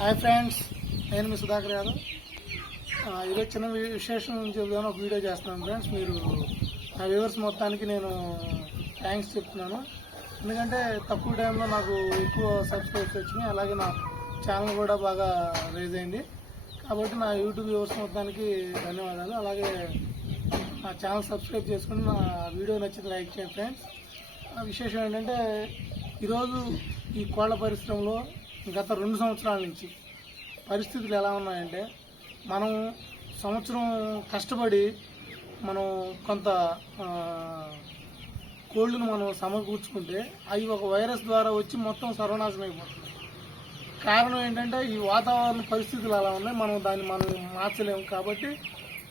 Hi friends నేను మీ సుధాకర్ యాదవ్. ఇది ఈరోజు చిన్న విశేషం చెబుదాను ఒక వీడియో చేస్తున్నాను ఫ్రెండ్స్ మీరు నా వ్యూవర్స్ మొత్తానికి నేను థ్యాంక్స్ చెప్తున్నాను. ఎందుకంటే తక్కువ టైంలో నాకు ఎక్కువ సబ్స్క్రైబ్స్ వచ్చినాయి. అలాగే నా ఛానల్ కూడా బాగా రైజ్ అయింది. కాబట్టి నా యూట్యూబ్ వ్యూవర్స్ మొత్తానికి ధన్యవాదాలు. అలాగే నా ఛానల్ సబ్స్క్రైబ్ చేసుకుని నా వీడియో నచ్చింది లైక్ చేయండి ఫ్రెండ్స్ ఆ విశేషం ఏంటంటే ఈరోజు ఈ కోళ్ళ పరిశ్రమలో గత రెండు సంవత్సరాల నుంచి పరిస్థితులు ఎలా ఉన్నాయంటే మనం సంవత్సరం కష్టపడి మనం కొంత కోళ్ళను మనం సమకూర్చుకుంటే అవి ఒక వైరస్ ద్వారా వచ్చి మొత్తం సర్వనాశనం అయిపోతుంది. కారణం ఏంటంటే ఈ వాతావరణ పరిస్థితులు అలా ఉన్నాయి. మనం దాన్ని మనం మార్చలేము కాబట్టి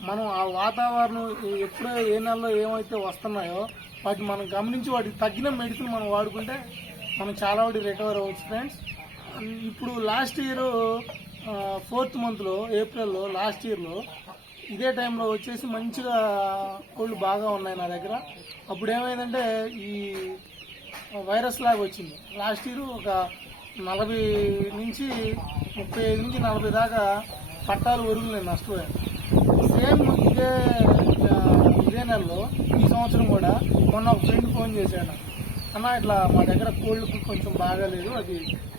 మనం ఆ వాతావరణం ఎప్పుడో ఏ నెలలో ఏమైతే వస్తున్నాయో వాటిని మనం గమనించి వాటికి తగ్గిన మెడిసిన్ మనం వాడుకుంటే మనం చాలా వాటి రికవర్ అవ్వచ్చు ఫ్రెండ్స్. ఇప్పుడు లాస్ట్ ఇయర్ ఫోర్త్ మంత్లో ఏప్రిల్లో లాస్ట్ ఇయర్లో ఇదే టైంలో వచ్చేసి మంచిగా కోళ్ళు బాగా ఉన్నాయి నా దగ్గర. అప్పుడు ఏమైందంటే ఈ వైరస్ లాగా వచ్చింది. లాస్ట్ ఇయర్ ఒక నలభై నుంచి ముప్పై ఐదు నుంచి నలభై దాకా పట్టాలు ఒరుగులు నేను నష్టపోయాను సేమ్ ఇదే ఇదే నెలలో ఈ సంవత్సరం కూడా మొన్న ఒక ఫ్రెండ్ ఫోన్ చేశాను. అన్న ఇట్లా మా దగ్గర కోళ్ళకు కొంచెం బాగాలేదు అది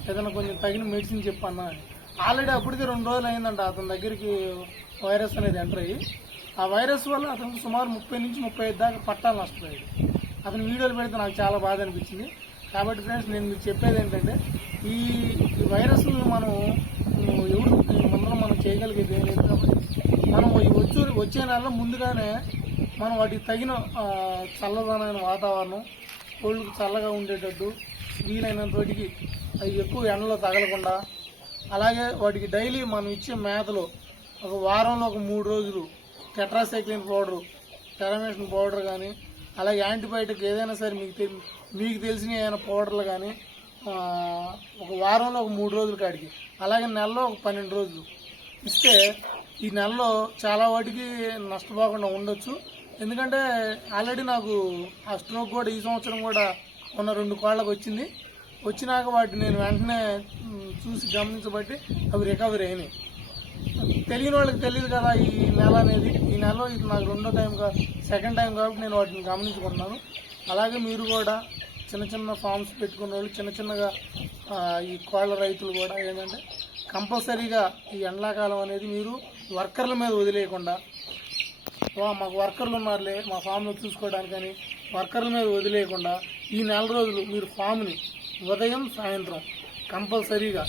ఏదైనా కొంచెం తగిన మెడిసిన్ చెప్పన్నా అని. ఆల్రెడీ అప్పటికే రెండు రోజులు అయిందంట అతని దగ్గరికి వైరస్ అనేది ఎంటర్ అయ్యి. ఆ వైరస్ వల్ల అతనికి సుమారు ముప్పై నుంచి ముప్పై ఐదు దాకా పట్టాలు నష్టపోయాడు. అతను వీడియోలు పెడితే నాకు చాలా బాధ అనిపించింది. కాబట్టి ఫ్రెండ్స్ నేను మీకు చెప్పేది ఏంటంటే ఈ వైరస్ను మనం ఎవరు ముందర మనం చేయగలిగేది ఏం లేదు కాబట్టి మనం వచ్చే వచ్చే నెలలో ముందుగానే మనం వాటికి తగిన చల్లదనమైన వాతావరణం కోళ్ళకు చల్లగా ఉండేటట్టు వీలైనంత వాటికి అవి ఎక్కువ ఎండలో తగలకుండా అలాగే వాటికి డైలీ మనం ఇచ్చే మేతలో ఒక వారంలో ఒక మూడు రోజులు టెట్రాసైక్లిన్ పౌడరు టెరమేషన్ పౌడర్ కానీ అలాగే యాంటీబయాటిక్ ఏదైనా సరే మీకు మీకు తెలిసిన ఏదైనా పౌడర్లు కానీ ఒక వారంలో ఒక మూడు రోజులు కాడికి అలాగే నెలలో ఒక పన్నెండు రోజులు. ఇస్తే ఈ నెలలో చాలా వాటికి నష్టపోకుండా ఉండొచ్చు. ఎందుకంటే ఆల్రెడీ నాకు ఆ స్ట్రోక్ కూడా ఈ సంవత్సరం కూడా ఉన్న రెండు కోళ్ళకు వచ్చింది. వచ్చినాక వాటిని నేను వెంటనే చూసి గమనించబట్టి అవి రికవరీ అయినాయి. తెలియని వాళ్ళకి తెలియదు కదా ఈ నెల అనేది. ఈ నెలలో ఇది నాకు రెండో టైం కా సెకండ్ టైం కాబట్టి నేను వాటిని గమనించుకుంటున్నాను. అలాగే మీరు కూడా చిన్న చిన్న ఫార్మ్స్ పెట్టుకున్న వాళ్ళు చిన్న చిన్నగా ఈ కోళ్ళ రైతులు కూడా ఏంటంటే కంపల్సరీగా ఈ ఎండాకాలం అనేది మీరు వర్కర్ల మీద వదిలేయకుండా మాకు వర్కర్లు ఉన్నారులే మా ఫామ్లో చూసుకోవడానికని కానీ వర్కర్ల మీద వదిలేయకుండా ఈ నెల రోజులు మీరు ఫామ్ని ఉదయం సాయంత్రం కంపల్సరీగా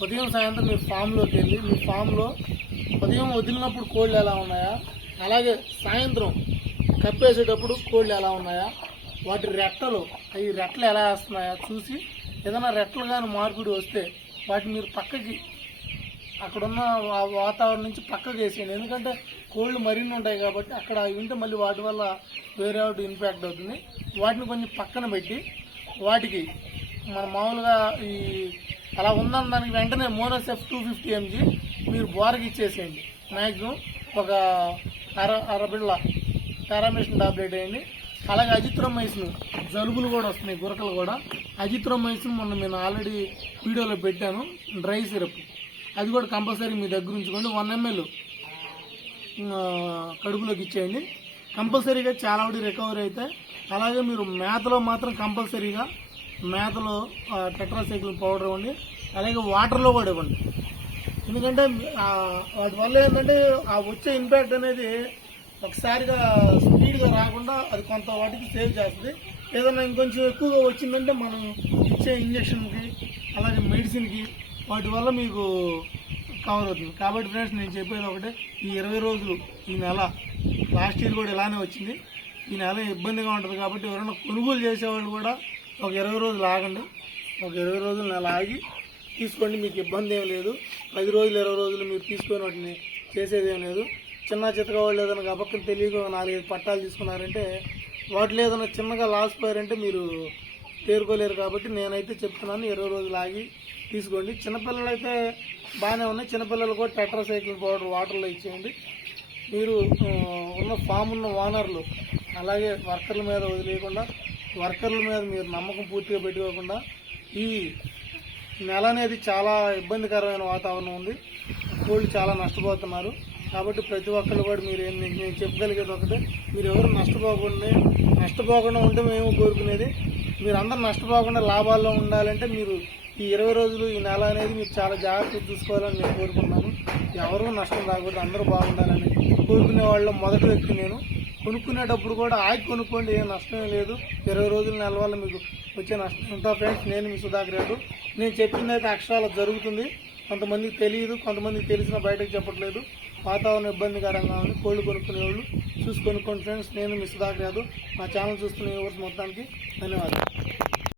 ఉదయం సాయంత్రం మీరు ఫామ్లోకి వెళ్ళి మీ ఫామ్లో ఉదయం వదిలినప్పుడు కోళ్ళు ఎలా ఉన్నాయా అలాగే సాయంత్రం కప్పేసేటప్పుడు కోళ్ళు ఎలా ఉన్నాయా వాటి రెట్టలు అవి రెట్టలు ఎలా వేస్తున్నాయా చూసి ఏదైనా రెట్టలు కానీ మార్పిడి వస్తే వాటిని మీరు పక్కకి అక్కడున్న వా- వాతావరణం నుంచి పక్కకి వేసేయండి. ఎందుకంటే కోళ్ళు మరిన్ని ఉంటాయి కాబట్టి అక్కడ ఉంటే మళ్ళీ వాటి వల్ల వేరే ఒకటి ఇన్ఫెక్ట్ అవుతుంది. వాటిని కొంచెం పక్కన పెట్టి వాటికి మన మామూలుగా ఈ అలా ఉందని దానికి వెంటనే మోనోసెఫ్ టూ ఫిఫ్టీ ఎంజీ మీరు బోరకి ఇచ్చేసేయండి. మ్యాక్సిమం ఒక అర అరబిళ్ళ పారామేషన్ టాబ్లెట్ వేయండి. అలాగే అజిత్రోమైసిన్ జలుబులు కూడా వస్తున్నాయి గురకలు కూడా. అజిత్రోమైసిన్ మొన్న నేను ఆల్రెడీ వీడియోలో పెట్టాను డ్రై సిరప్. అది కూడా కంపల్సరీ మీ దగ్గర ఉంచుకోండి. వన్ ఎంఎల్ కడుపులోకి ఇచ్చేయండి. కంపల్సరీగా చాలా వరకు రికవరీ అయితే. అలాగే మీరు మేతలో మాత్రం కంపల్సరీగా మేతలో టెట్రాసైకిల్ పౌడర్ ఇవ్వండి. అలాగే వాటర్లో కూడా ఇవ్వండి. ఎందుకంటే వాటి వల్ల ఏంటంటే ఆ వచ్చే ఇంపాక్ట్ అనేది ఒకసారిగా స్పీడ్గా రాకుండా అది కొంత వాటికి సేవ్ చేస్తుంది. ఏదైనా ఇంకొంచెం ఎక్కువగా వచ్చిందంటే మనం ఇచ్చే ఇంజక్షన్కి అలాగే మెడిసిన్కి వాటి వల్ల మీకు కవర్ అవుతుంది. కాబట్టి ఫ్రెండ్స్ నేను చెప్పేది ఒకటే. ఈ ఇరవై రోజులు ఈ నెల లాస్ట్ ఇయర్ కూడా ఇలానే వచ్చింది. ఈ నెల ఇబ్బందిగా ఉంటుంది కాబట్టి ఎవరైనా కొనుగోలు చేసేవాళ్ళు కూడా ఒక ఇరవై రోజులు ఆగండి. ఒక ఇరవై రోజులు నెల ఆగి తీసుకోండి మీకు ఇబ్బంది ఏం లేదు. పది రోజులు ఇరవై రోజులు మీరు తీసుకొని వాటిని చేసేది ఏం లేదు. చిన్న చిత్తగా వాళ్ళు ఏదైనా గబక్కన తెలియక నాలుగైదు పట్టాలు తీసుకున్నారంటే వాటిలో ఏదైనా చిన్నగా లాస్ పోయారంటే మీరు తేరుకోలేరు కాబట్టి నేనైతే చెప్తున్నాను ఇరవై రోజులు ఆగి తీసుకోండి. చిన్నపిల్లలు అయితే బాగానే ఉన్నాయి. చిన్నపిల్లలు కూడా టెట్రాసైకిల్ పౌడర్ వాటర్లో ఇచ్చేయండి. మీరు ఉన్న ఫామ్ ఉన్న ఓనర్లు అలాగే వర్కర్ల మీద వదిలేయకుండా వర్కర్ల మీద మీరు నమ్మకం పూర్తిగా పెట్టుకోకుండా ఈ నెల అనేది చాలా ఇబ్బందికరమైన వాతావరణం ఉంది. కోళ్ళు చాలా నష్టపోతున్నారు. కాబట్టి ప్రతి ఒక్కళ్ళు కూడా మీరు నేను చెప్పగలిగేది ఒకటే మీరు ఎవరు నష్టపోకుండా నష్టపోకుండా ఉంటే మేము కోరుకునేది. మీరు అందరూ నష్టపోకుండా లాభాల్లో ఉండాలంటే మీరు ఈ ఇరవై రోజులు ఈ నెల అనేది మీరు చాలా జాగ్రత్తగా చూసుకోవాలని నేను కోరుకున్నాను ఎవరూ నష్టం రాకూడదు అందరూ బాగుండాలని కోరుకునే వాళ్ళ మొదటి వ్యక్తి నేను. కొనుక్కునేటప్పుడు కూడా ఆగి కొనుక్కోండి ఏం నష్టమే లేదు. ఇరవై రోజుల నెల వల్ల మీకు వచ్చే నష్టం ఉంటా ఫ్రెండ్స్? నేను మీ సుధాకర్ రెడ్డి. నేను చెప్పింది అయితే అక్షరాలు జరుగుతుంది. కొంతమందికి తెలియదు కొంతమందికి తెలిసిన బయటకు చెప్పట్లేదు. వాతావరణం ఇబ్బందికరంగా ఉంది. కోళ్ళు కొనుక్కునే వాళ్ళు చూసి కొనుక్కోండి ఫ్రెండ్స్ నేను మీ సుధాకర్ యాదవ్. మా ఛానల్ చూస్తున్న ఎవరు మొత్తానికి ధన్యవాదాలు.